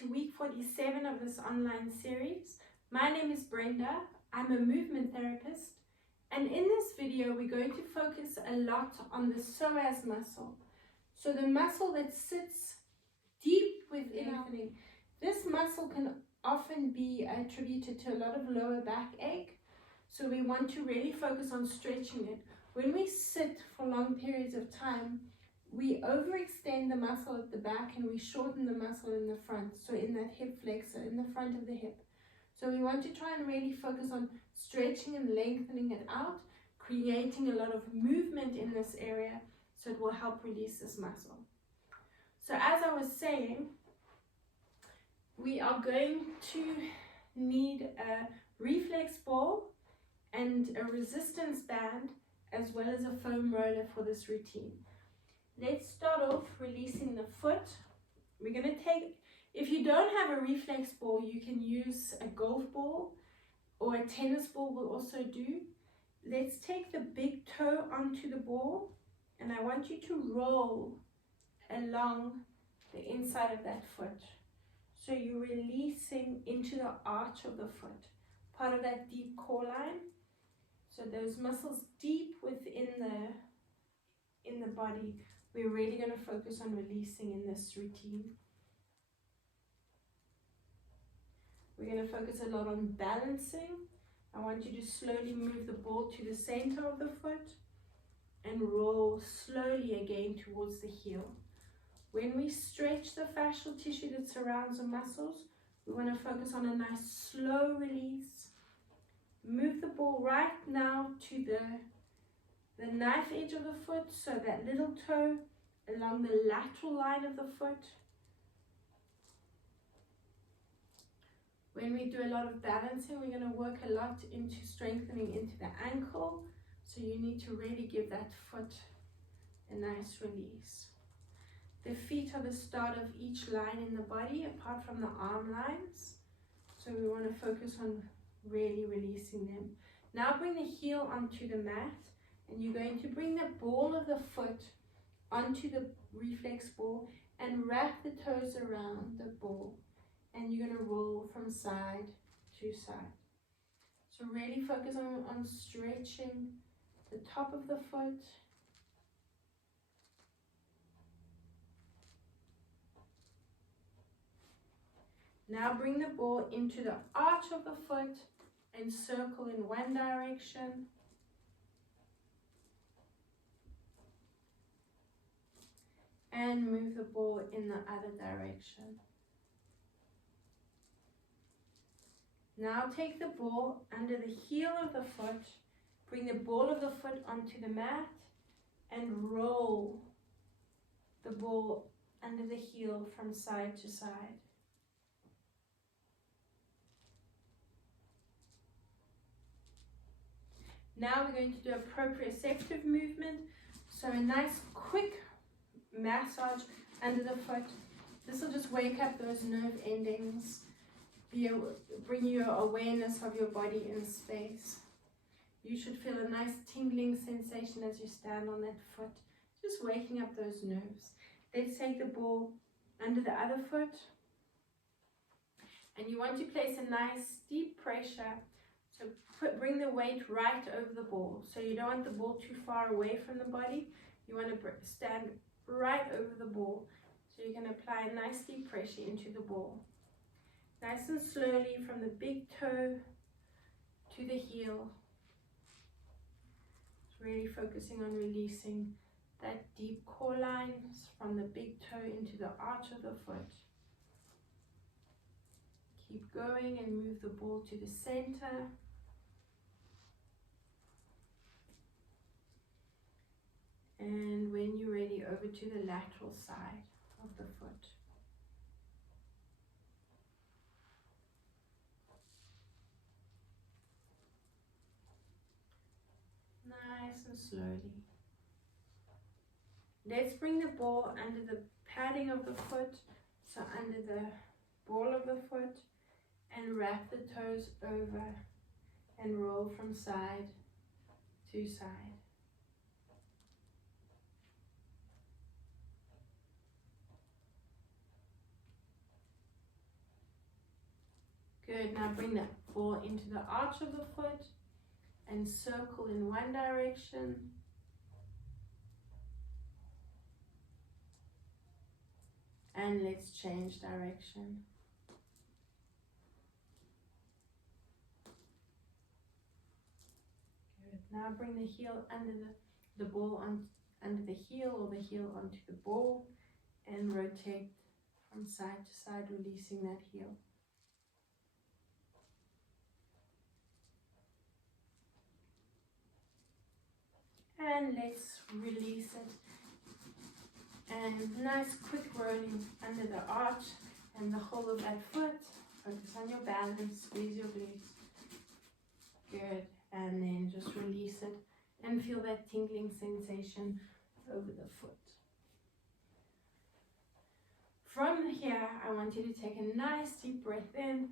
to week 47 of this online series. My name is Brenda. I'm a movement therapist, and in this video we're going to focus a lot on the psoas muscle. So the muscle that sits deep within our body. This muscle can often be attributed to a lot of lower back ache, so we want to really focus on stretching it. When we sit for long periods of time, we overextend the muscle at the back and we shorten the muscle in the front, so in that hip flexor, in the front of the hip. So we want to try and really focus on stretching and lengthening it out, creating a lot of movement in this area, so it will help release this muscle. So as I was saying, we are going to need a reflex ball and a resistance band, as well as a foam roller for this routine. Let's start off releasing the foot. We're going to take, if you don't have a reflex ball, you can use a golf ball or a tennis ball will also do. Let's take the big toe onto the ball, and I want you to roll along the inside of that foot. So you're releasing into the arch of the foot, part of that deep core line. So those muscles deep within the body, we're really going to focus on releasing in this routine. We're going to focus a lot on balancing. I want you to slowly move the ball to the center of the foot and roll slowly again towards the heel. When we stretch the fascial tissue that surrounds the muscles, we want to focus on a nice slow release. Move the ball right now to the knife edge of the foot, so that little toe along the lateral line of the foot. When we do a lot of balancing, we're going to work a lot into strengthening into the ankle, so you need to really give that foot a nice release. The feet are the start of each line in the body, apart from the arm lines, so we want to focus on really releasing them. Now bring the heel onto the mat, and you're going to bring the ball of the foot onto the reflex ball and wrap the toes around the ball, and you're going to roll from side to side. So really focus on stretching the top of the foot. Now bring the ball into the arch of the foot and circle in one direction. And move the ball in the other direction. Now take the ball under the heel of the foot, bring the ball of the foot onto the mat, and roll the ball under the heel from side to side. Now we're going to do a proprioceptive movement, so a nice quick massage under the foot. This will just wake up those nerve endings, bring your awareness of your body in space. You should feel a nice tingling sensation as you stand on that foot, just waking up those nerves. Let's take the ball under the other foot, and you want to place a nice deep pressure. So bring the weight right over the ball. So you don't want the ball too far away from the body. You want to stand right over the ball. So you can apply a nice deep pressure into the ball. Nice and slowly from the big toe to the heel. Really focusing on releasing that deep core line from the big toe into the arch of the foot. Keep going and move the ball to the center. And when you're ready, over to the lateral side of the foot. Nice and slowly. Let's bring the ball under the padding of the foot, so under the ball of the foot, and wrap the toes over and roll from side to side. Good, now bring that ball into the arch of the foot and circle in one direction. And let's change direction. Good. Now bring the heel under the ball under the heel, or the heel onto the ball, and rotate from side to side, releasing that heel. And let's release it. And nice quick rolling under the arch and the whole of that foot. Focus on your balance, squeeze your glutes. Good. And then just release it and feel that tingling sensation over the foot. From here, I want you to take a nice deep breath in.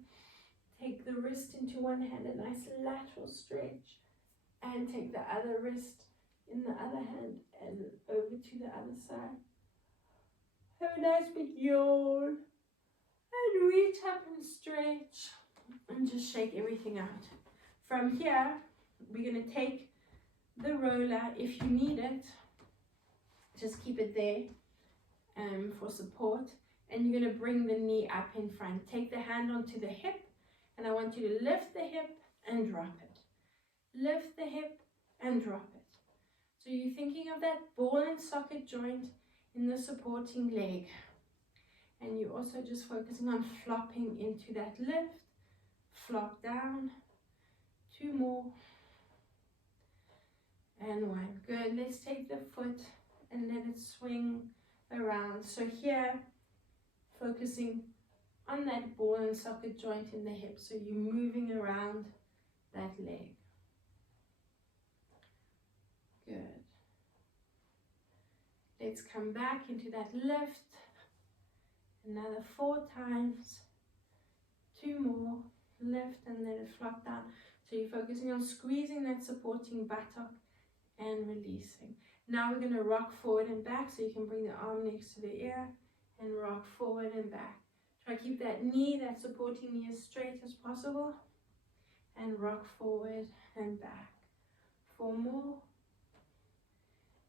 Take the wrist into one hand, a nice lateral stretch. And take the other wrist in the other hand and over to the other side. Have a nice big yawn. And reach up and stretch. And just shake everything out. From here, we're going to take the roller, if you need it. Just keep it there for support. And you're going to bring the knee up in front. Take the hand onto the hip. And I want you to lift the hip and drop it. Lift the hip and drop it. So you're thinking of that ball and socket joint in the supporting leg. And you're also just focusing on flopping into that lift. Flop down. 2 more. And 1. Good. Let's take the foot and let it swing around. So here, focusing on that ball and socket joint in the hip. So you're moving around that leg. Good. Let's come back into that lift. Another 4 times. 2 more. Lift and let it flop down. So you're focusing on squeezing that supporting buttock and releasing. Now we're going to rock forward and back. So you can bring the arm next to the ear and rock forward and back. Try to keep that knee, that supporting knee, as straight as possible. And rock forward and back. 4 more.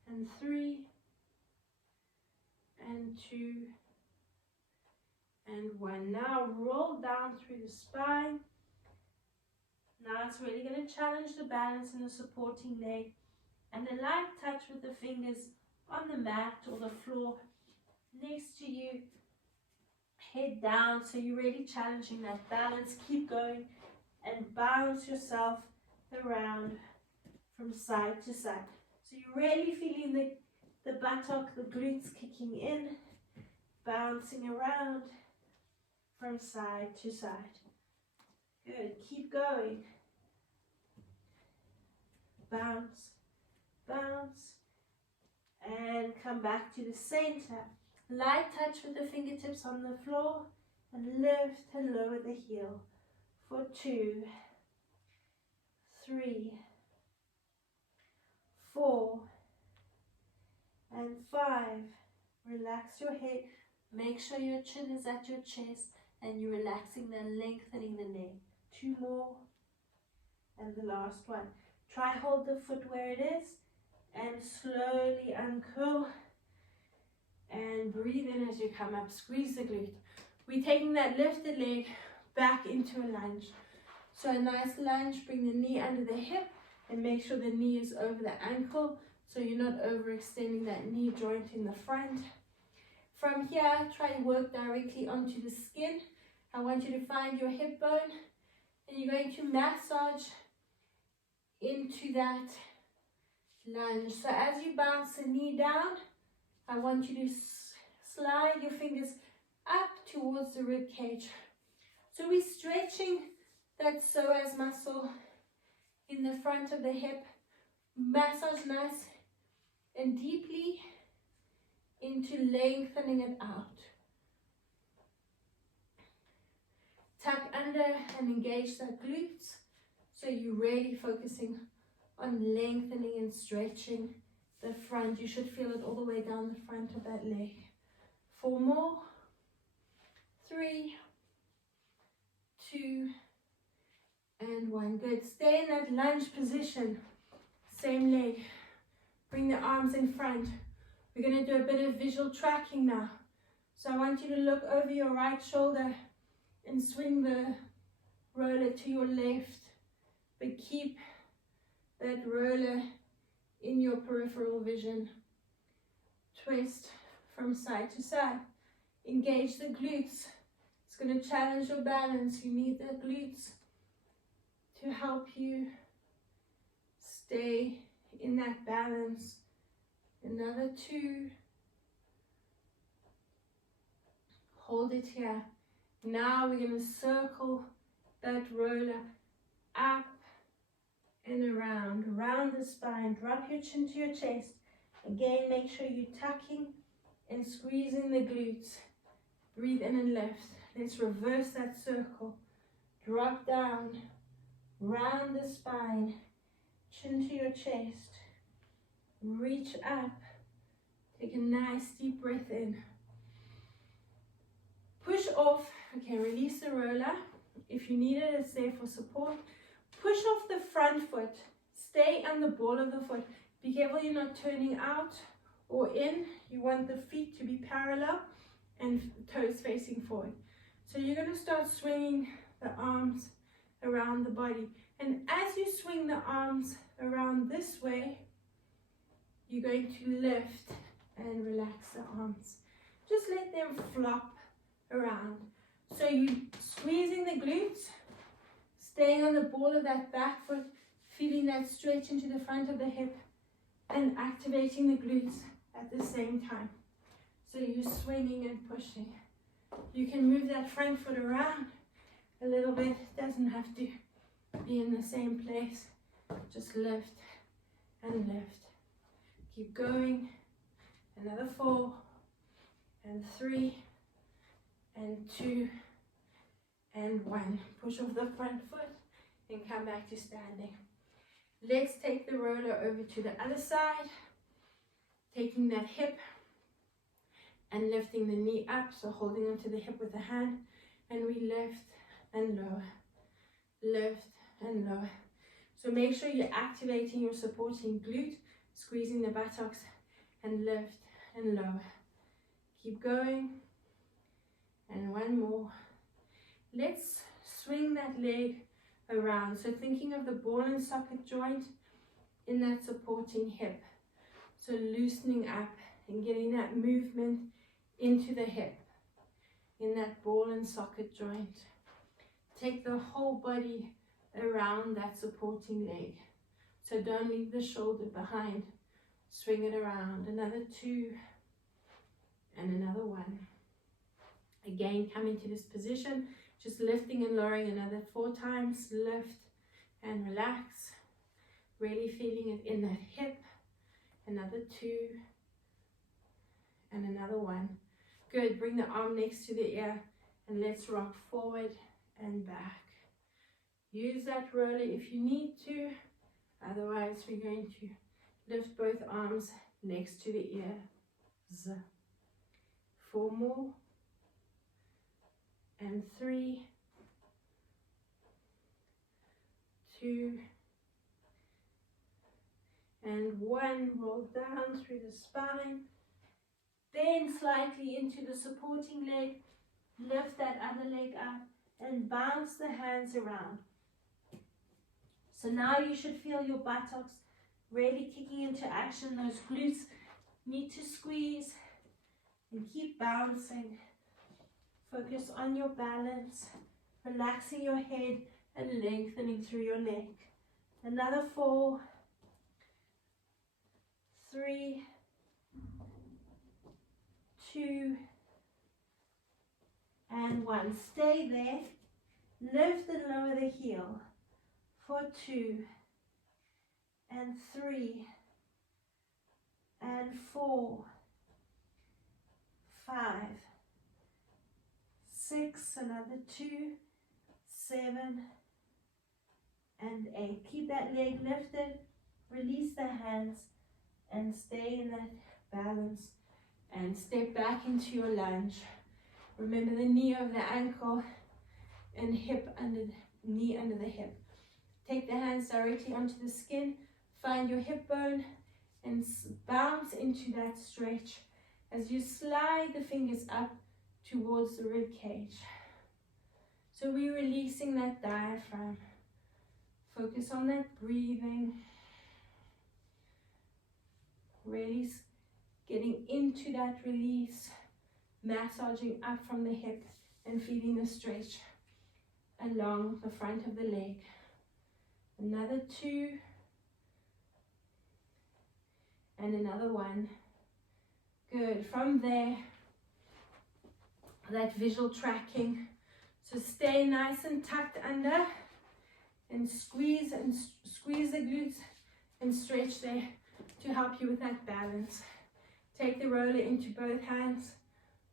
And 3. And 2. And 1. Now roll down through the spine. Now it's really going to challenge the balance in the supporting leg. And a light touch with the fingers on the mat or the floor next to you. Head down, so you're really challenging that balance. Keep going and bounce yourself around from side to side. So you're really feeling the buttock, the glutes kicking in, bouncing around from side to side. Good, keep going. Bounce, bounce, and come back to the center. Light touch with the fingertips on the floor and lift and lower the heel for 2, 3, 4, and 5. Relax your head. Make sure your chin is at your chest and you're relaxing and lengthening the neck. 2 more. And the last one. Try hold the foot where it is and slowly uncurl. And breathe in as you come up. Squeeze the glute. We're taking that lifted leg back into a lunge. So a nice lunge. Bring the knee under the hip and make sure the knee is over the ankle so you're not overextending that knee joint in the front. From here, try to work directly onto the skin. I want you to find your hip bone and you're going to massage into that lunge. So as you bounce the knee down, I want you to slide your fingers up towards the rib cage. So we're stretching that psoas muscle in the front of the hip. Massage nice and deeply into lengthening it out. Tuck under and engage the glutes. So you're really focusing on lengthening and stretching the front. You should feel it all the way down the front of that leg. 4 more. 3, 2, and 1. Good. Stay in that lunge position. Same leg. Bring the arms in front. We're going to do a bit of visual tracking now. So I want you to look over your right shoulder and swing the roller to your left, but keep that roller in your peripheral vision. Twist from side to side. Engage the glutes. It's going to challenge your balance. You need the glutes to help you stay in that balance. Another 2. Hold it here. Now we're going to circle that roller up and around the spine. Drop your chin to your chest. Again, make sure you're tucking and squeezing the glutes. Breathe in and lift. Let's reverse that circle. Drop down, round the spine, chin to your chest. Reach up. Take a nice deep breath in. Push off. Okay, release the roller. If you need it, it's there for support. Push off the front foot. Stay on the ball of the foot. Be careful you're not turning out or in. You want the feet to be parallel and toes facing forward. So you're going to start swinging the arms around the body. And as you swing the arms around this way, you're going to lift and relax the arms. Just let them flop around. So you're squeezing the glutes, staying on the ball of that back foot, feeling that stretch into the front of the hip, and activating the glutes at the same time. So you're swinging and pushing. You can move that front foot around a little bit. It doesn't have to be in the same place. Just lift and lift. Keep going. Another 4 and 3 and 2 and 1. Push off the front foot and come back to standing. Let's take the roller over to the other side, taking that hip and lifting the knee up, so holding onto the hip with the hand, and we lift and lower, lift and lower. So make sure you're activating your supporting glute, squeezing the buttocks, and lift and lower. Keep going, and 1 more. Let's swing that leg around, so thinking of the ball and socket joint in that supporting hip, so loosening up and getting that movement into the hip in that ball and socket joint. Take the whole body around that supporting leg, so don't leave the shoulder behind. Swing it around. Another 2 and another 1. Again, come into this position, just lifting and lowering another 4 times. Lift and relax, really feeling it in that hip. Another 2 and another 1. Good. Bring the arm next to the ear and let's rock forward and back. Use that roller if you need to. Otherwise, we're going to lift both arms next to the ear. 4 more. And 3, 2, and 1. Roll down through the spine. Then slightly into the supporting leg. Lift that other leg up and bounce the hands around. So now you should feel your buttocks really kicking into action. Those glutes need to squeeze and keep bouncing. Focus on your balance, relaxing your head and lengthening through your neck. Another 4, 3, 2, and 1. Stay there. Lift and lower the heel for 2 and 3 and 4, 5, 6, another 2, 7, and 8. Keep that leg lifted, release the hands, and stay in that balance. And step back into your lunge. Remember the knee of the ankle and hip under the knee under the hip. Take the hands directly onto the skin, find your hip bone and bounce into that stretch as you slide the fingers up towards the rib cage. So we're releasing that diaphragm. Focus on that breathing. Really getting into that release, massaging up from the hip and feeling the stretch along the front of the leg. Another 2 and another 1. Good. From there, that visual tracking. So stay nice and tucked under and squeeze the glutes and stretch there to help you with that balance. Take the roller into both hands.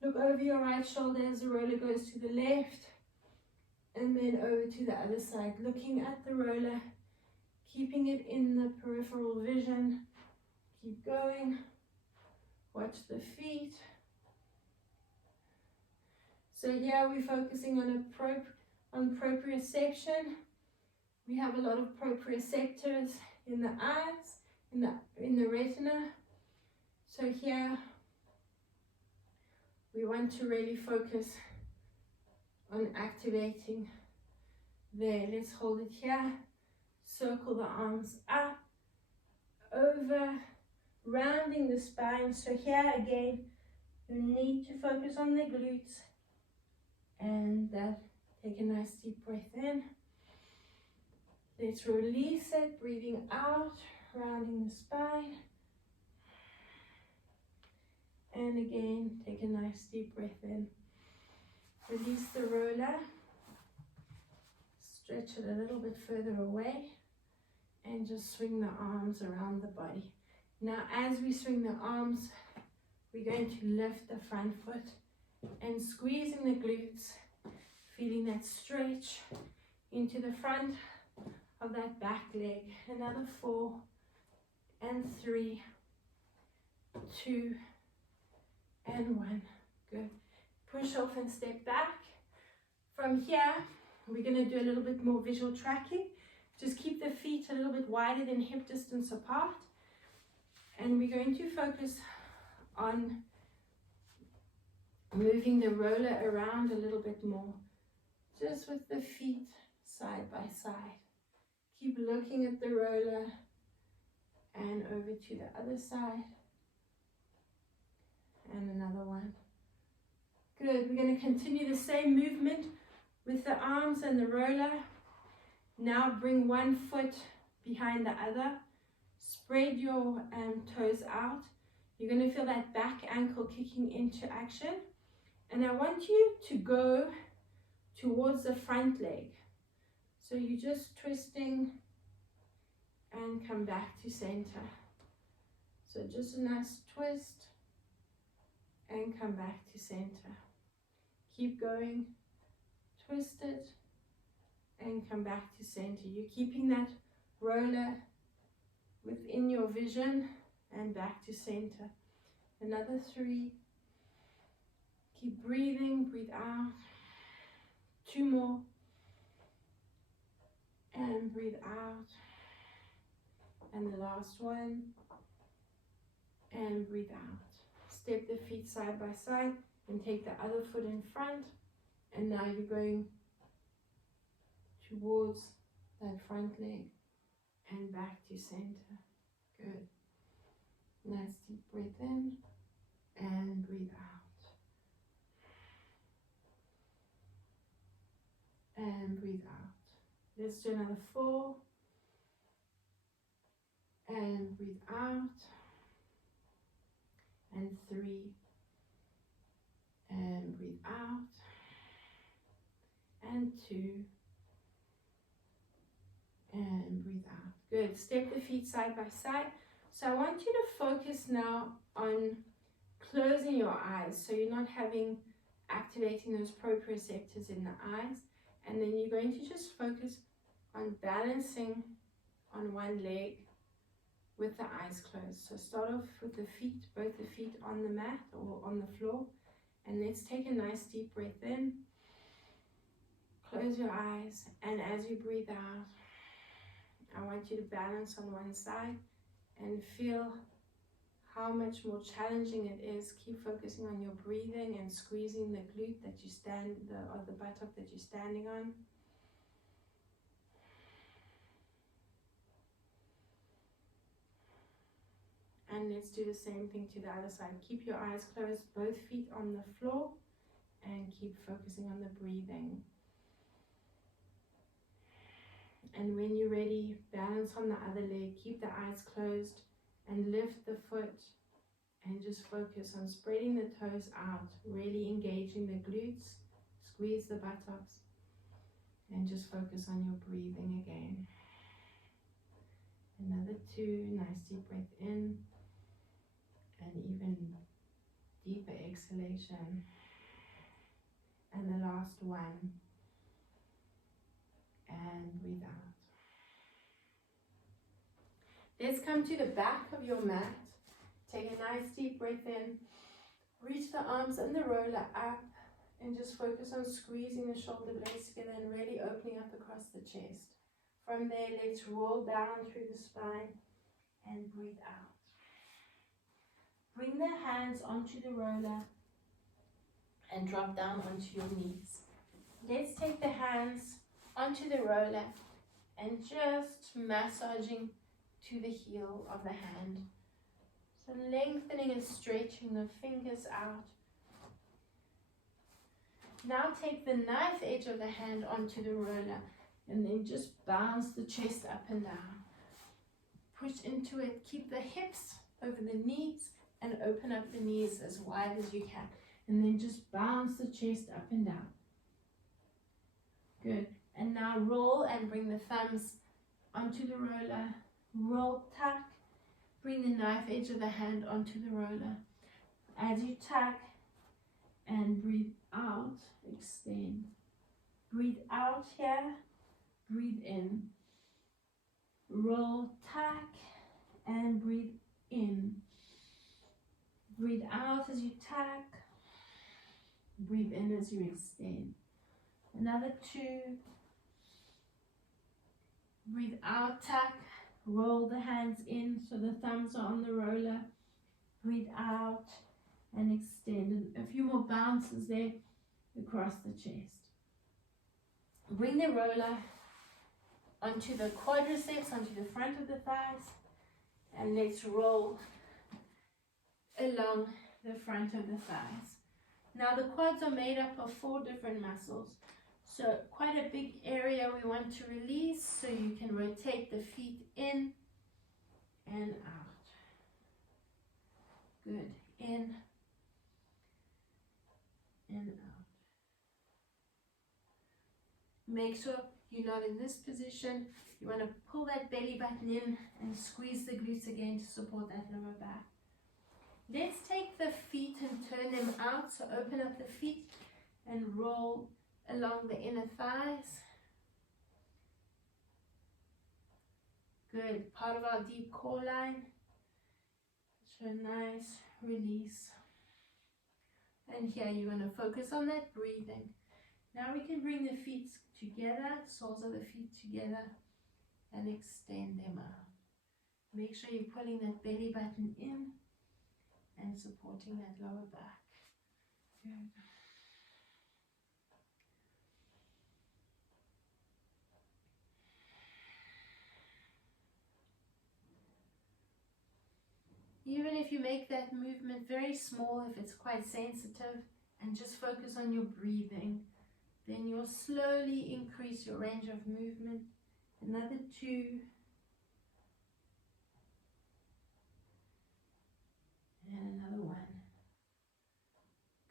Look over your right shoulder as the roller goes to the left and then over to the other side. Looking at the roller, keeping it in the peripheral vision. Keep going. Watch the feet. So here we're focusing on proprioception. We have a lot of proprioceptors in the eyes, in the retina. So here we want to really focus on activating there. Let's hold it here. Circle the arms up, over, rounding the spine. So here again, you need to focus on the glutes and take a nice deep breath in. Let's release it, breathing out, rounding the spine. And again, take a nice deep breath in. Release the roller. Stretch it a little bit further away. And just swing the arms around the body. Now, as we swing the arms, we're going to lift the front foot and squeezing the glutes, feeling that stretch into the front of that back leg. Another 4 and 3, 2 and 1. Good. Push off and step back. From here, we're going to do a little bit more visual tracking. Just keep the feet a little bit wider than hip distance apart. And we're going to focus on moving the roller around a little bit more. Just with the feet side by side. Keep looking at the roller and over to the other side. And another one. Good. We're going to continue the same movement with the arms and the roller. Now bring one foot behind the other. Spread your toes out. You're going to feel that back ankle kicking into action. And I want you to go towards the front leg. So you're just twisting and come back to center. So just a nice twist and come back to center. Keep going, twist it and come back to center. You're keeping that roller within your vision and back to center. Another 3. Keep breathing, breathe out. 2 more. And breathe out. And the last one. And breathe out. Step the feet side by side and take the other foot in front. And now you're going towards that front leg and back to center. Good. Nice deep breath in and breathe out. And breathe out. Let's do another 4. And breathe out. And 3. And breathe out. And 2. And breathe out. Good. Step the feet side by side. So I want you to focus now on closing your eyes. So you're not activating those proprioceptors in the eyes. And then you're going to just focus on balancing on one leg with the eyes closed. So start off with the feet, both the feet on the mat or on the floor. And let's take a nice deep breath in. Close your eyes, and as you breathe out, I want you to balance on one side and feel how much more challenging it is. Keep focusing on your breathing and squeezing the glute that you or the buttock that you're standing on. And let's do the same thing to the other side. Keep your eyes closed, both feet on the floor, and keep focusing on the breathing. And when you're ready, balance on the other leg, keep the eyes closed, and lift the foot, and just focus on spreading the toes out, really engaging the glutes, squeeze the buttocks, and just focus on your breathing again. Another 2, nice deep breath in, and even deeper exhalation. And the last 1, and breathe out. Let's come to the back of your mat. Take a nice deep breath in, reach the arms and the roller up, and just focus on squeezing the shoulder blades together and really opening up across the chest. From there, let's roll down through the spine and breathe out. Bring the hands onto the roller and drop down onto your knees. Let's take the hands onto the roller and just massaging to the heel of the hand. So lengthening and stretching the fingers out. Now take the knife edge of the hand onto the roller and then just bounce the chest up and down. Push into it, keep the hips over the knees and open up the knees as wide as you can. And then just bounce the chest up and down. Good. And now roll and bring the thumbs onto the roller. Roll, tuck. Bring the knife edge of the hand onto the roller. As you tuck and breathe out, extend. Breathe out here. Breathe in. Roll, tuck, and breathe in. Breathe out as you tuck. Breathe in as you extend. Another 2. Breathe out, tuck. Roll the hands in so the thumbs are on the roller. Breathe out and extend. And a few more bounces there across the chest. Bring the roller onto the quadriceps, onto the front of the thighs. And let's roll along the front of the thighs. Now the quads are made up of 4 different muscles. So quite a big area we want to release, so you can rotate the feet in and out. Good. In and out. Make sure you're not in this position. You want to pull that belly button in and squeeze the glutes again to support that lower back. Let's take the feet and turn them out. So open up the feet and roll along the inner thighs. Good. Part of our deep core line. So nice release. And here you want to focus on that breathing. Now we can bring the feet together, soles of the feet together, and extend them out. Make sure you're pulling that belly button in and supporting that lower back. Good. Even if you make that movement very small, if it's quite sensitive, and just focus on your breathing, then you'll slowly increase your range of movement. Another 2. And another 1.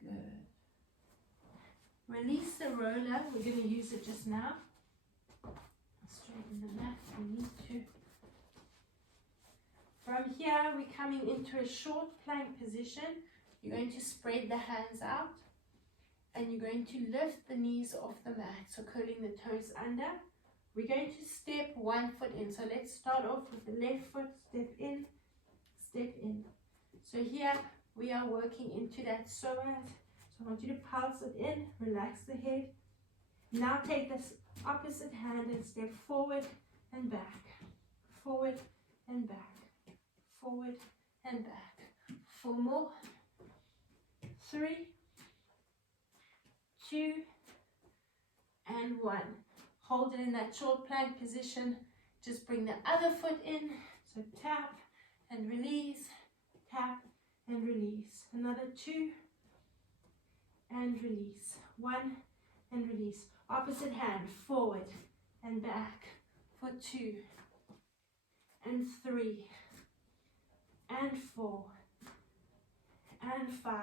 Good. Release the roller. We're going to use it just now. Straighten the mat if we need to. From here, we're coming into a short plank position. You're going to spread the hands out and you're going to lift the knees off the mat, so curling the toes under. We're going to step 1 foot in. So let's start off with the left foot, step in, step in. So here we are working into that psoas. So I want you to pulse it in, relax the head, Now take this opposite hand and step forward and back, forward and back, forward and back. 4 more. 3, 2, and 1. Hold it in that short plank position. Just bring the other foot in. So tap and release, tap and release. Another 2 and release. 1 and release. Opposite hand, forward and back for 2 and 3 and 4 and 5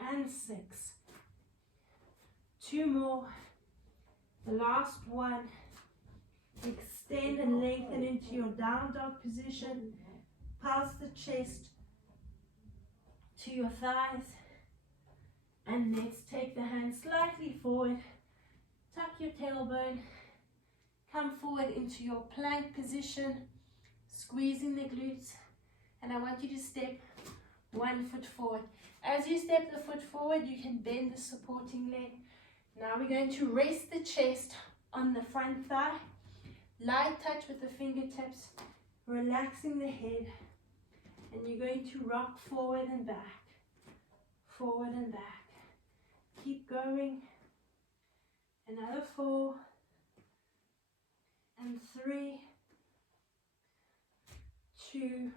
and 6. 2 more. The last one. Extend and lengthen into your down dog position. Pass the chest to your thighs. And let's take the hand slightly forward. Tuck your tailbone. Come forward into your plank position. Squeezing the glutes. And I want you to step 1 foot forward. As you step the foot forward, you can bend the supporting leg. Now we're going to rest the chest on the front thigh. Light touch with the fingertips, relaxing the head. And you're going to rock forward and back, forward and back. Keep going. Another 4 and 3, 2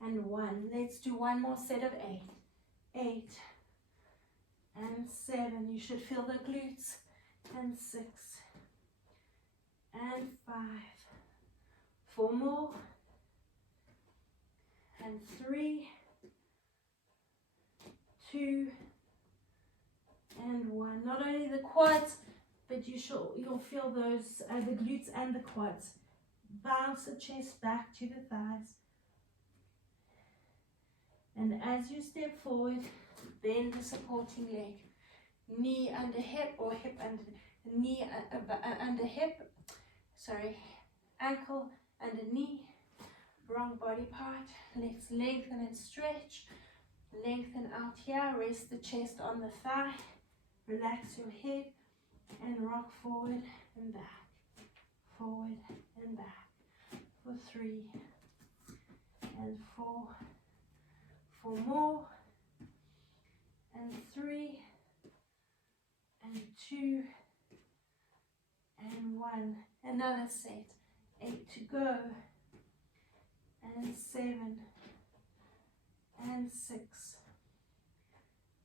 and 1. Let's do one more set of 8. 8 and 7. You should feel the glutes. And 6 and 5. 4 more. And 3, 2 and 1. Not only the quads, but you'll feel those the glutes and the quads. Bounce the chest back to the thighs. And as you step forward, bend the supporting leg. Knee under hip or hip under knee under hip. Sorry, ankle under knee. Wrong body part. Let's lengthen and stretch. Lengthen out here. Rest the chest on the thigh. Relax your head and rock forward and back. Forward and back. For 3 and 4. 4 more. And 3 and 2 and 1. Another set. 8 to go. And 7 and 6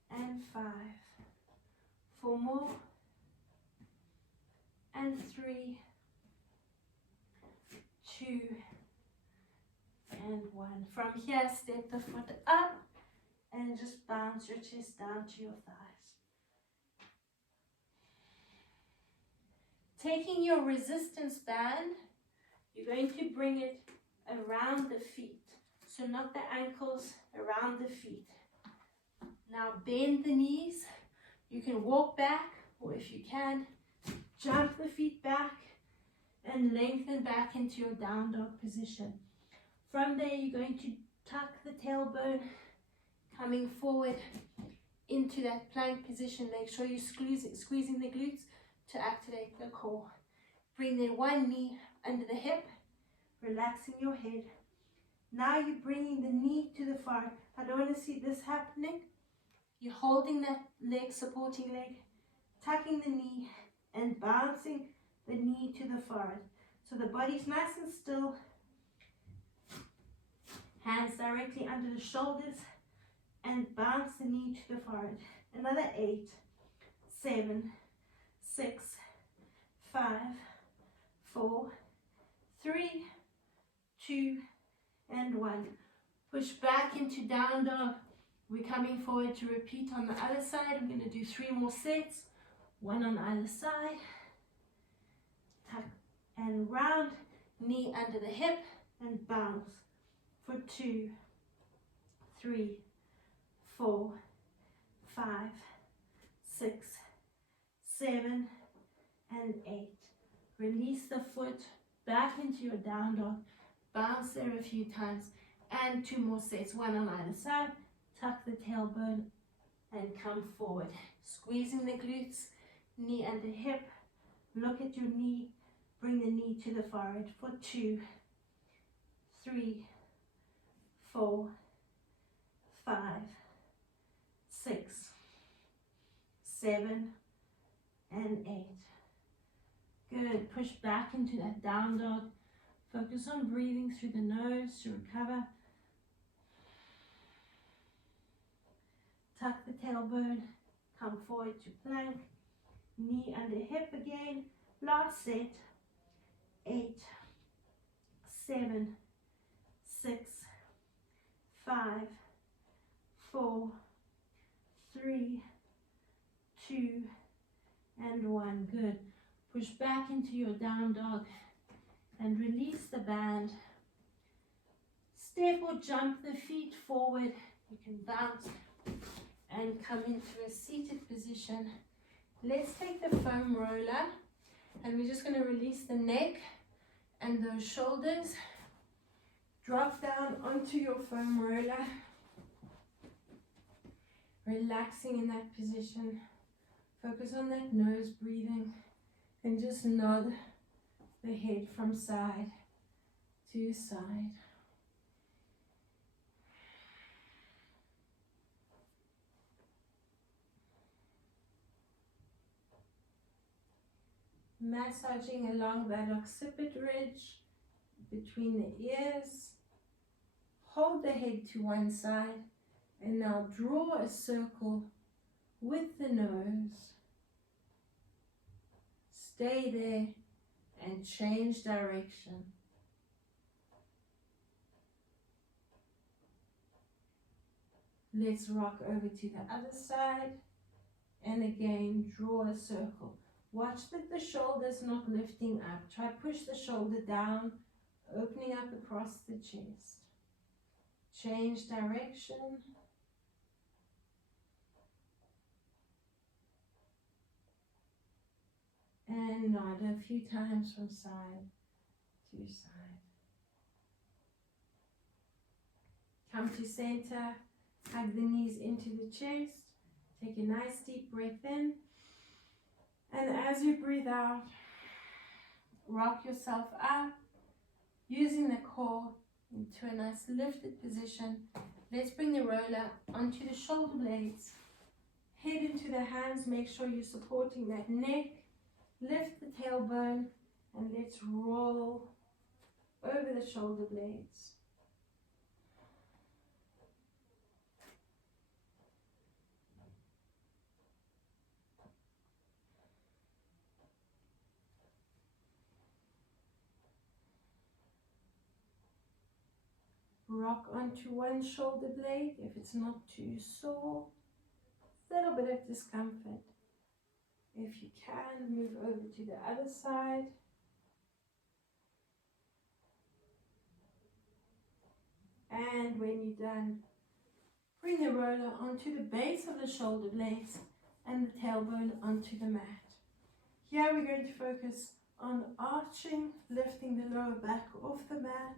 and 5. 4 more. And 3, 2 and 1. From here, step the foot up and just bounce your chest down to your thighs. Taking your resistance band, you're going to bring it around the feet. So not the ankles, around the feet. Now bend the knees. You can walk back, or if you can, jump the feet back and lengthen back into your down dog position. From there, you're going to tuck the tailbone, coming forward into that plank position. Make sure you're squeezing the glutes to activate the core. Bring the one knee under the hip, relaxing your head. Now you're bringing the knee to the forehead. I don't want to see this happening. You're holding that leg, supporting leg, tucking the knee and bouncing the knee to the forehead. So the body's nice and still. Hands directly under the shoulders and bounce the knee to the forehead. Another 8, 7, 6, 5, 4, 3, 2, and 1. Push back into down dog. We're coming forward to repeat on the other side. We're going to do 3 more sets. 1 on either side. Tuck and round. Knee under the hip and bounce. For 2, 3, 4, 5, 6, 7, and 8. Release the foot back into your down dog. Bounce there a few times. And 2 more sets, 1 on either side. Tuck the tailbone and come forward. Squeezing the glutes, knee under hip. Look at your knee. Bring the knee to the forehead for 2, 3, 4, 5, 6, 7, and 8. Good. Push back into that down dog. Focus on breathing through the nose to recover. Tuck the tailbone. Come forward to plank. Knee under hip again. Last set. 8, 7, 6, 5, 4, 3, 2, and 1. Good. Push back into your down dog and release the band. Step or jump the feet forward. You can bounce and come into a seated position. Let's take the foam roller and we're just going to release the neck and those shoulders. Drop down onto your foam roller. Relaxing in that position. Focus on that nose breathing and just nod the head from side to side. Massaging along that occiput ridge between the ears. Hold the head to one side and now draw a circle with the nose. Stay there and change direction. Let's rock over to the other side and again draw a circle. Watch that the shoulder's not lifting up. Try push the shoulder down, opening up across the chest. Change direction. And nod a few times from side to side. Come to center. Hug the knees into the chest. Take a nice deep breath in. And as you breathe out, rock yourself up, using the core into a nice lifted position. Let's bring the roller onto the shoulder blades. Head into the hands, make sure you're supporting that neck. Lift the tailbone and let's roll over the shoulder blades. Rock onto one shoulder blade if it's not too sore. A little bit of discomfort. If you can, move over to the other side. And when you're done, bring the roller onto the base of the shoulder blades and the tailbone onto the mat. Here we're going to focus on arching, lifting the lower back off the mat,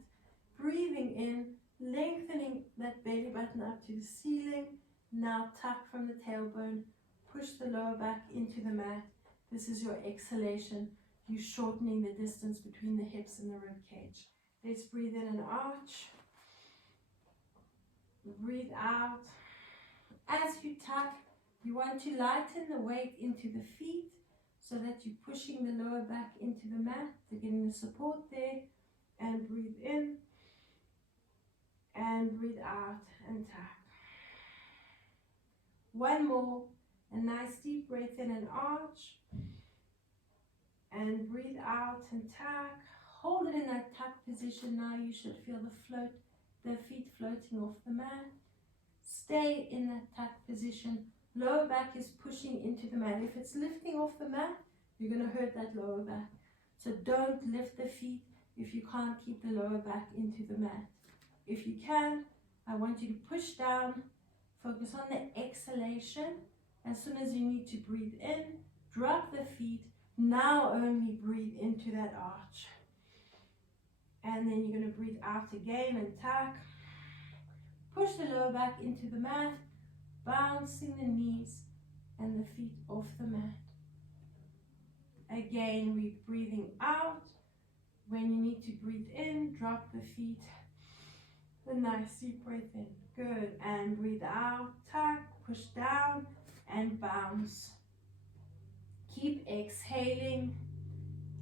breathing in, lengthening that belly button up to the ceiling. Now tuck from the tailbone, push the lower back into the mat. This is your exhalation. You're shortening the distance between the hips and the rib cage. Let's breathe in and arch. Breathe out. As you tuck, you want to lighten the weight into the feet so that you're pushing the lower back into the mat. You're getting the support there. And breathe in. And breathe out and tuck. One more. A nice deep breath in and arch. And breathe out and tuck. Hold it in that tuck position. Now you should feel the feet floating off the mat. Stay in that tuck position. Lower back is pushing into the mat. If it's lifting off the mat, you're going to hurt that lower back. So don't lift the feet if you can't keep the lower back into the mat. If you can, I want you to push down. Focus on the exhalation. As soon as you need to breathe in, drop the feet. Now only breathe into that arch. And then you're going to breathe out again and tuck. Push the lower back into the mat. bouncing the knees and the feet off the mat. Again, we're breathing out. When you need to breathe in, drop the feet. A nice deep breath in. Good. And breathe out, tuck, push down, and bounce. Keep exhaling.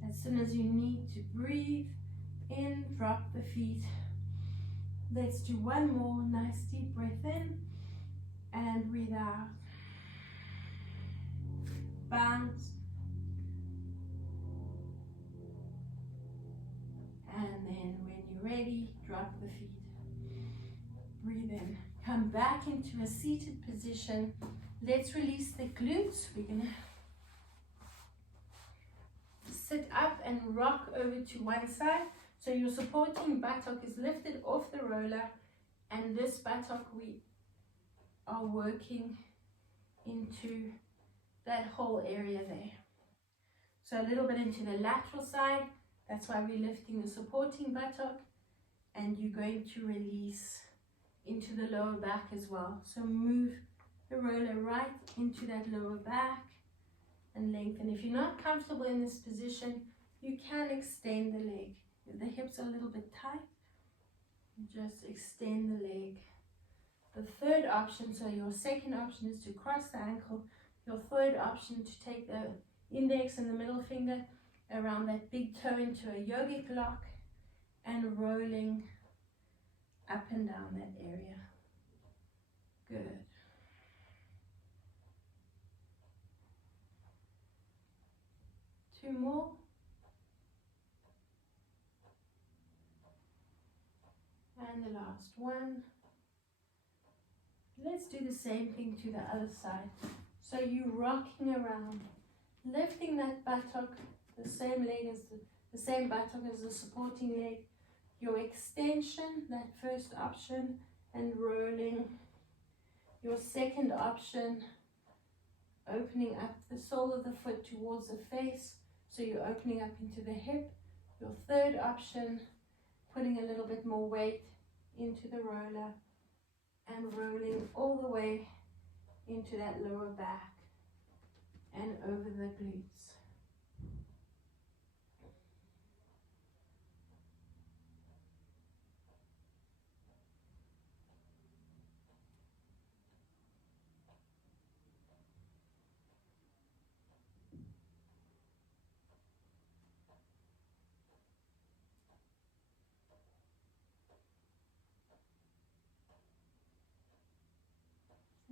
As soon as you need to breathe in, drop the feet. Let's do one more. Nice deep breath in and breathe out. Bounce. And then when you're ready, drop the feet. Breathe in. Come back into a seated position. Let's release the glutes. We're going to sit up and rock over to one side. So your supporting buttock is lifted off the roller, and this buttock we are working into that whole area there. So a little bit into the lateral side. That's why we're lifting the supporting buttock, and you're going to release into the lower back as well. So move the roller right into that lower back and lengthen. If you're not comfortable in this position, you can extend the leg. If the hips are a little bit tight, just extend the leg. The third option, so your second option is to cross the ankle. Your third option to take the index and the middle finger around that big toe into a yogic lock and rolling up and down that area. Good. Two more. And the last one. Let's do the same thing to the other side. So you're rocking around, lifting that buttock, the same leg as the same buttock as the supporting leg. Your extension, that first option, and rolling. Your second option, opening up the sole of the foot towards the face, so you're opening up into the hip. Your third option, putting a little bit more weight into the roller and rolling all the way into that lower back and over the glutes.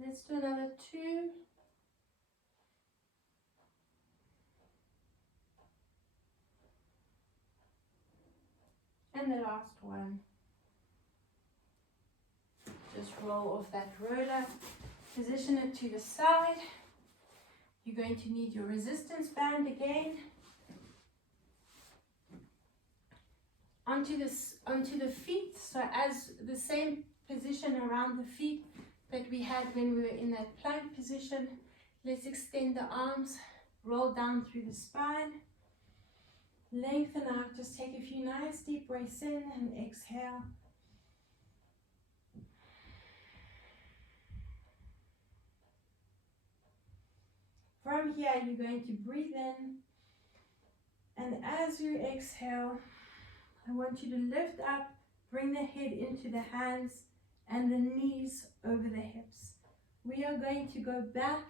Let's do another two. And the last one. Just roll off that roller, position it to the side. You're going to need your resistance band again. Onto the feet, so as the same position around the feet that we had when we were in that plank position. Let's extend the arms, roll down through the spine, lengthen out. Just take a few nice deep breaths in and exhale. From here, you're going to breathe in, and as you exhale, I want you to lift up, bring the head into the hands and the knees over the hips. We are going to go back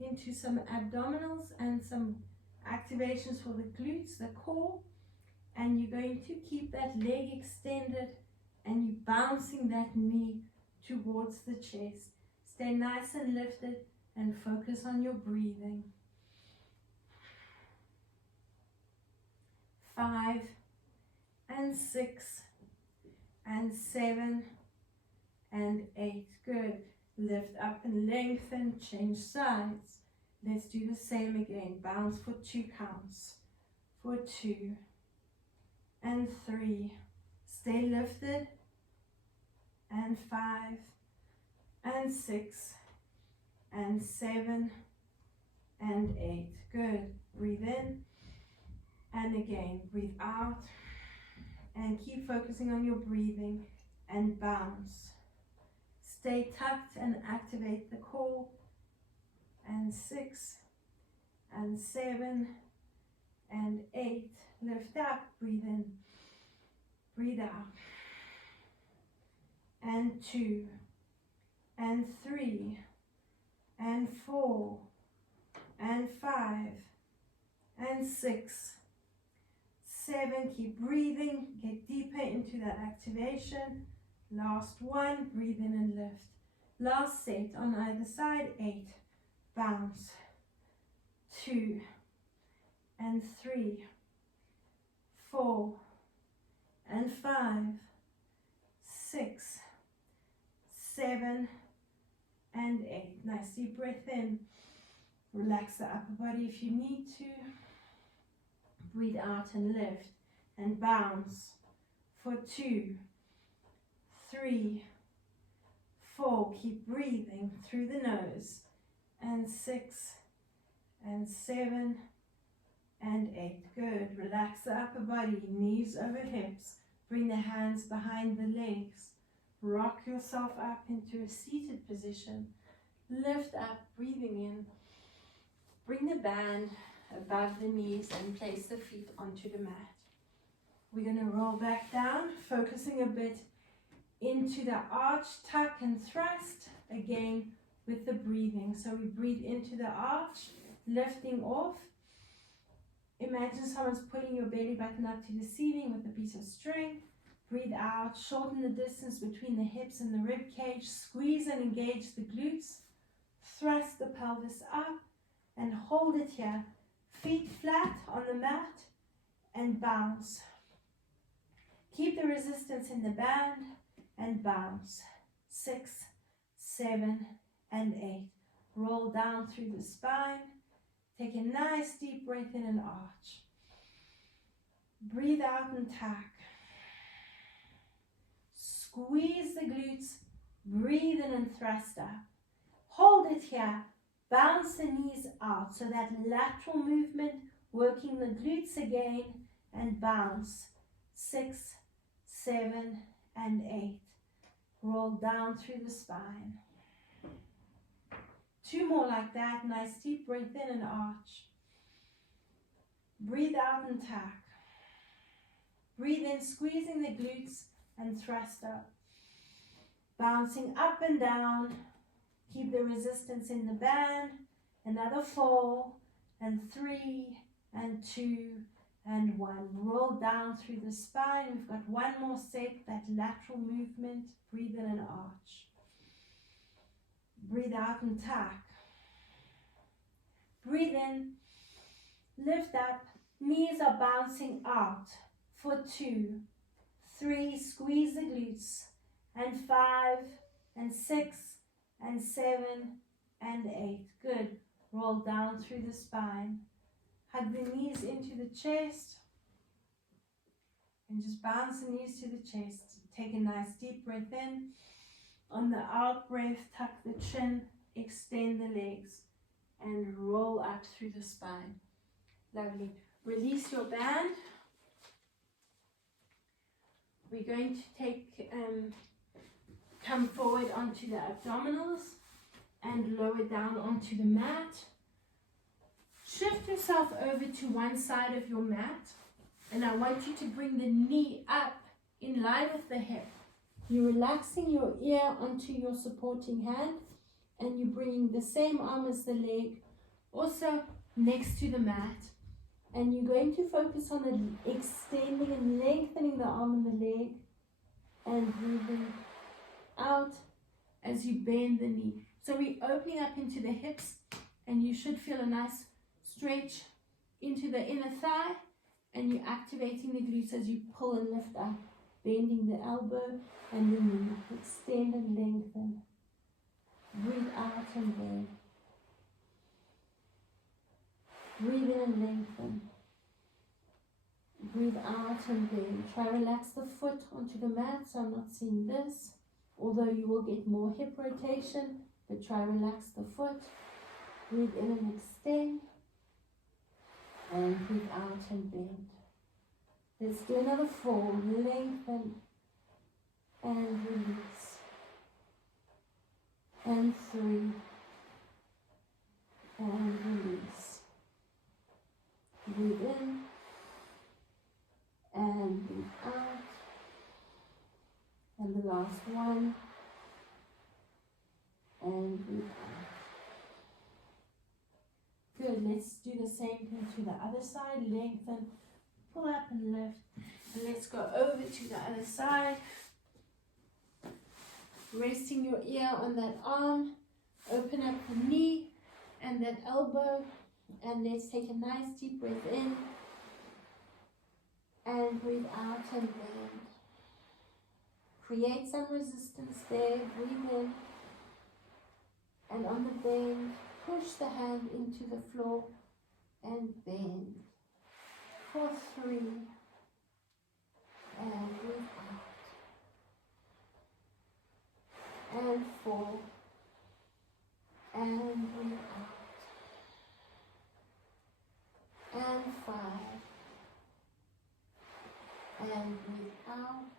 into some abdominals and some activations for the glutes, the core, and you're going to keep that leg extended and you're bouncing that knee towards the chest. Stay nice and lifted and focus on your breathing. 5 and 6 and 7 and 8. Good. Lift up and lengthen, change sides. Let's do the same again. Bounce for 2 counts. For 2 and 3. Stay lifted. And 5 and 6 and 7 and 8. Good. Breathe in and again breathe out, and keep focusing on your breathing and bounce. Stay tucked and activate the core. And 6 and 7 and 8. Lift up, breathe in, breathe out. And 2 and 3 and 4 and 5 and 6, 7. Keep breathing, get deeper into that activation. Last one, breathe in and lift. Last set on either side. 8, bounce. 2 and 3, 4 and 5, 6, 7 and 8. Nice deep breath in. Relax the upper body if you need to. Breathe out and lift and bounce for 2, 3, 4. Keep breathing through the nose. And 6 and 7 and 8. Good. Relax the upper body, knees over hips. Bring the hands behind the legs. Rock yourself up into a seated position. Lift up, breathing in. Bring the band above the knees and place the feet onto the mat. We're going to roll back down, focusing a bit into the arch, tuck and thrust, again with the breathing. So we breathe into the arch, lifting off. Imagine someone's pulling your belly button up to the ceiling with a piece of string. Breathe out, shorten the distance between the hips and the rib cage. Squeeze and engage the glutes. Thrust the pelvis up and hold it here. Feet flat on the mat and bounce. Keep the resistance in the band and bounce. 6, 7 and 8. Roll down through the spine. Take a nice deep breath in and arch. Breathe out and tack. Squeeze the glutes. Breathe in and thrust up. Hold it here. Bounce the knees out. So that lateral movement, working the glutes again, and bounce. 6, 7 and 8. Roll down through the spine. 2 more like that. Nice deep breath in and arch. Breathe out and tack. Breathe in, squeezing the glutes and thrust up. Bouncing up and down. Keep the resistance in the band. Another 4 and 3 and 2 and 1. Roll down through the spine. We've got 1 more set, that lateral movement. Breathe in and arch. Breathe out and tack. Breathe in, lift up, knees are bouncing out for 2, 3, squeeze the glutes, and 5 and 6 and 7 and 8. Good. Roll down through the spine. Hug the knees into the chest and just bounce the knees to the chest. Take a nice deep breath in. On the out breath, tuck the chin, extend the legs, and roll up through the spine. Lovely. Release your band. We're going to come forward onto the abdominals and lower down onto the mat. Shift yourself over to one side of your mat, and I want you to bring the knee up in line with the hip. You're relaxing your ear onto your supporting hand, and you're bringing the same arm as the leg also next to the mat. And you're going to focus on extending and lengthening the arm and the leg, and breathing out as you bend the knee. So we're opening up into the hips, and you should feel a nice stretch into the inner thigh, and you're activating the glutes as you pull and lift up, bending the elbow and the knee. Extend and lengthen. Breathe out and bend. Breathe in and lengthen. Breathe out and bend. Try relax the foot onto the mat, so I'm not seeing this, although you will get more hip rotation, but try relax the foot. Breathe in and extend, and breathe out and bend. Let's do another 4. Lengthen and release. and 3, and release. Breathe in, and breathe out. And the last one, and breathe out. Good, let's do the same thing to the other side. Lengthen, pull up and lift. And let's go over to the other side. Resting your ear on that arm. Open up the knee and that elbow. And let's take a nice deep breath in. And breathe out and bend. Create some resistance there. Breathe in. And on the bend, push the hand into the floor and bend. For 3. And breathe out. And 4. And breathe out. And 5. And breathe out.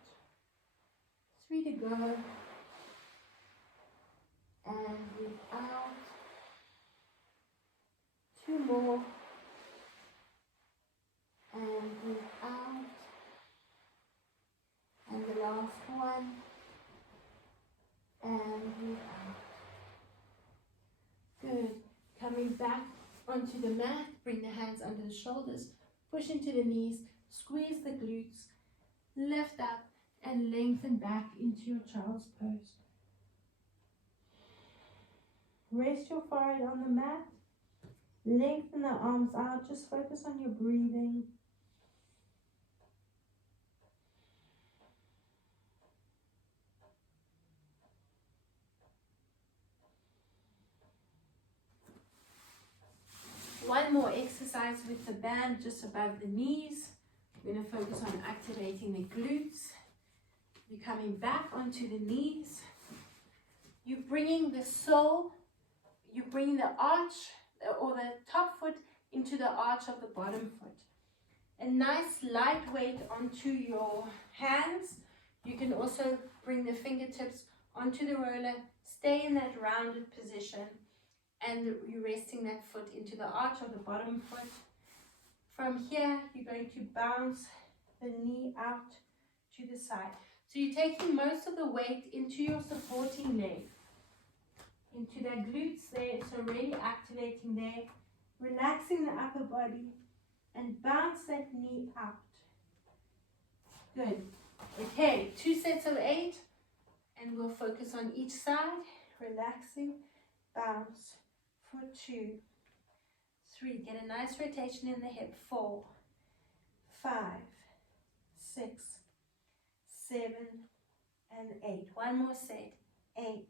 3 to go. And breathe out. 2 more. And breathe out. And the last one. And breathe out. Good. Coming back onto the mat, bring the hands under the shoulders, push into the knees, squeeze the glutes, lift up and lengthen back into your child's pose. Rest your forehead on the mat, lengthen the arms out, just focus on your breathing. One more exercise with the band just above the knees. We're going to focus on activating the glutes. You're coming back onto the knees. You're bringing the sole, you're bringing the arch or the top foot into the arch of the bottom foot. A nice light weight onto your hands. You can also bring the fingertips onto the roller. Stay in that rounded position. And you're resting that foot into the arch of the bottom foot. From here, you're going to bounce the knee out to the side. So you're taking most of the weight into your supporting leg, into the glutes there, so really activating there, relaxing the upper body, and bounce that knee out. Good. Okay, 2 sets of 8, and we'll focus on each side, relaxing, bounce. For 2, 3, get a nice rotation in the hip. 4, 5, 6, 7, and 8. One more set. 8,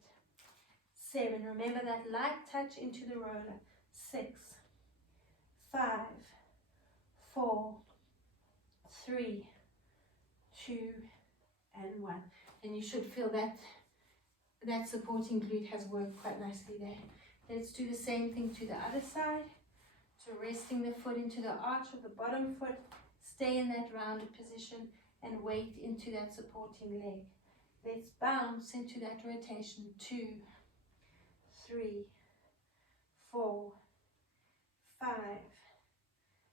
7. Remember that light touch into the roller. 6, 5, 4, 3, 2, and 1. And you should feel that supporting glute has worked quite nicely there. Let's do the same thing to the other side. So resting the foot into the arch of the bottom foot, stay in that rounded position and weight into that supporting leg. Let's bounce into that rotation. 2, 3, 4, 5,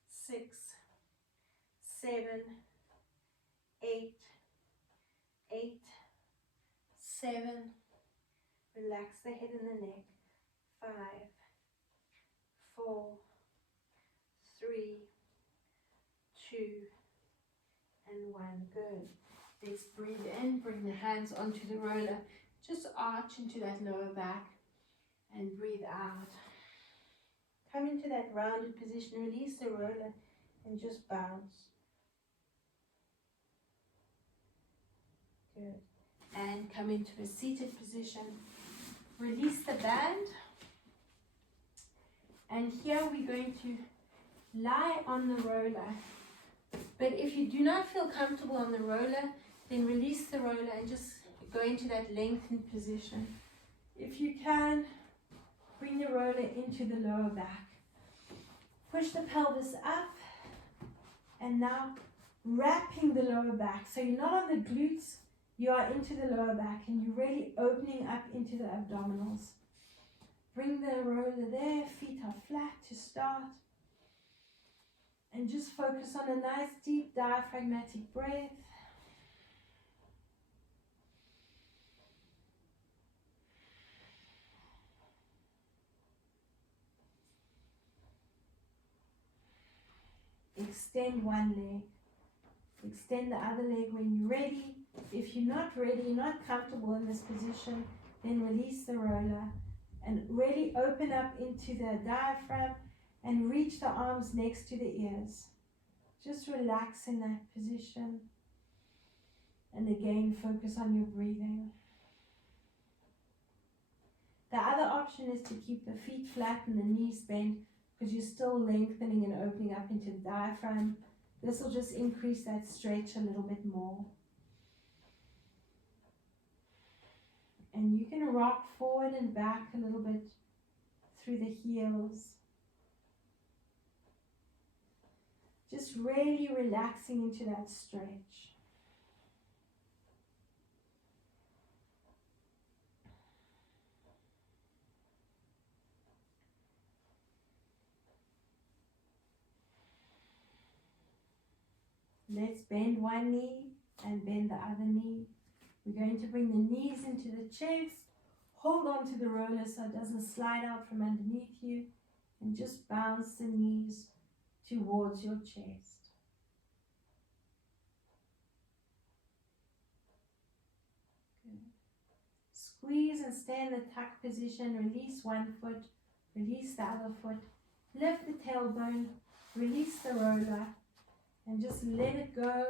6, 7, 8, 8, 7. Relax the head and the neck. 5, 4, 3, 2, and 1. Good. Let's breathe in, bring the hands onto the roller. Just arch into that lower back and breathe out. Come into that rounded position, release the roller and just bounce. Good. And come into a seated position. Release the band. And here we're going to lie on the roller. But if you do not feel comfortable on the roller, then release the roller and just go into that lengthened position. If you can, bring the roller into the lower back. Push the pelvis up and now wrapping the lower back. So you're not on the glutes, you are into the lower back and you're really opening up into the abdominals. Bring the roller there, feet are flat to start. And just focus on a nice deep diaphragmatic breath. Extend one leg. Extend the other leg when you're ready. If you're not ready, you're not comfortable in this position, then release the roller and really open up into the diaphragm and reach the arms next to the ears. Just relax in that position. And again, focus on your breathing. The other option is to keep the feet flat and the knees bent because you're still lengthening and opening up into the diaphragm. This will just increase that stretch a little bit more. And you can rock forward and back a little bit through the heels. Just really relaxing into that stretch. Let's bend one knee and bend the other knee. We're going to bring the knees into the chest. Hold on to the roller so it doesn't slide out from underneath you. And just bounce the knees towards your chest. Good. Squeeze and stay in the tuck position. Release one foot. Release the other foot. Lift the tailbone. Release the roller. And just let it go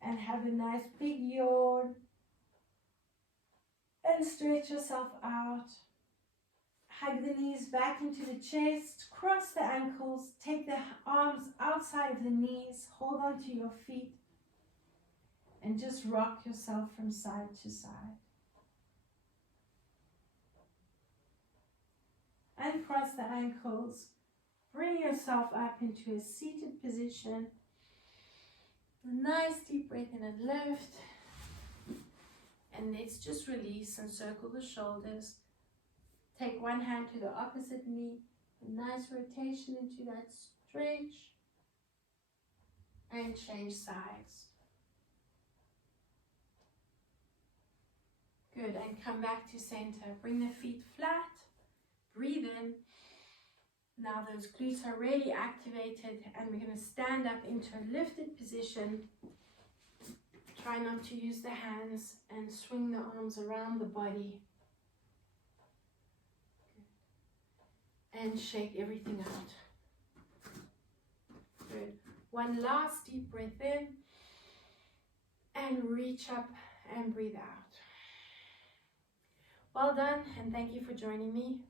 and have a nice big yawn and stretch yourself out. Hug the knees back into the chest, cross the ankles, take the arms outside of the knees, hold on to your feet and just rock yourself from side to side. Uncross the ankles, bring yourself up into a seated position. A nice deep breath in and lift. And let's just release and circle the shoulders. Take one hand to the opposite knee. A nice rotation into that stretch. And change sides. Good, and come back to center. Bring the feet flat. Breathe in. Now those glutes are really activated and we're going to stand up into a lifted position. Try not to use the hands and swing the arms around the body. And shake everything out. Good. One last deep breath in. And reach up and breathe out. Well done and thank you for joining me.